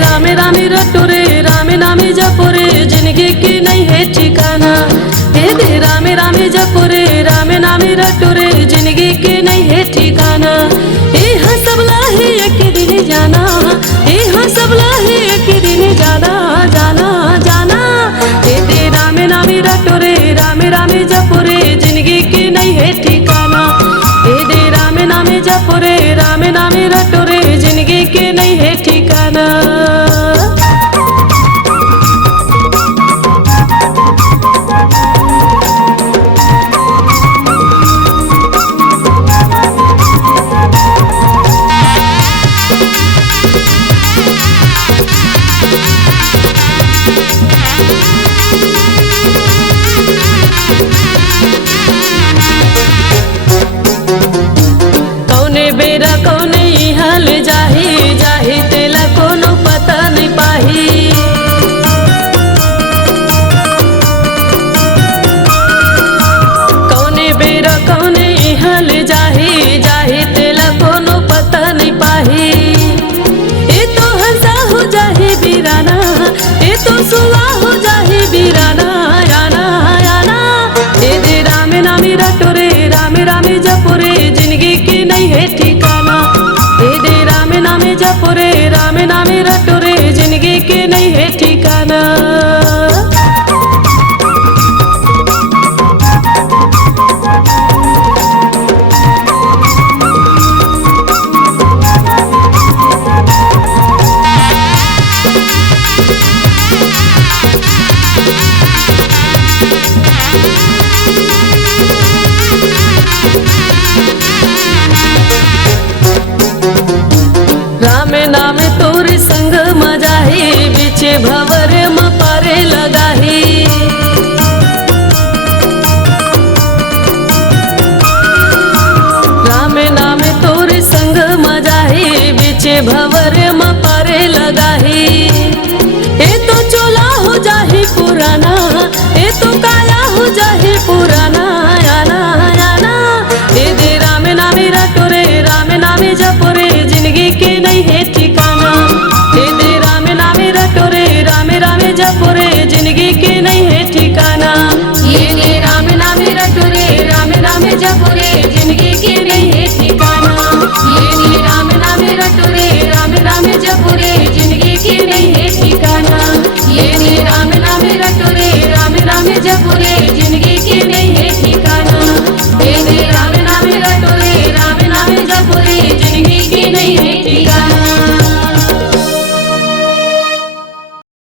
रामे रामे रटो रे रामे नामे जपो रे जिंदगी की नहीं है ठिकाना। हे दे रामे रामे जपो रे रामे नामे रटो रे जिंदगी की नहीं है ठिकाना। हाँ सबला ही एक दिन जाना, हाँ सबला ही एक दिन जाना जाना जाना। हे दे रामे नामे रटो रे रामे रामे जपो रे जिंदगी की नहीं है ठिकाना। हे दे रामे नामे जपो रे रामे नामे रटो रे जिंदगी की नहीं है ठिकाना। कौने बेरा कौने हाल जाही जाही तेला कोनो पता नहीं पाही। कौने बेरा कौने हाल जाही जाही तेला कोनो पता नहीं पाही। ये तो हंसा हो जाही बीराना, ये तो सुला हो जाही बीराना याना याना। ये दे रामे नामे रटो रे रामे रामे जपो रे जिंदगी की नहीं है ठिकाना। हे दे रामे नामे जपो रे रामे नामे रटो रे जिंदगी की नहीं है ठिकाना। रामे नामे तोरे संग मजाही बीचे भवर म पारे लगाही। रामे नामे तोरे संग मजाही बीचे भवर म पारे लगाही। ये तो चोला हो जाही पुराना, ये तो काया हो जाही पुराना याना याना। ये दे रामे नामे रटो रे रामे नामे जपो रे जिंदगी की नहीं है ठिकाना। हे दे रामे नामे रटो रे रामे रामे जपो रे जिंदगी की नहीं है ठिकाना। ये दे रामे नामे रटो रे रामे नामे जपो रे जिंदगी की नहीं है ठिकाना। ये दे रामे नामे रटो रे रामे नामे जपो रे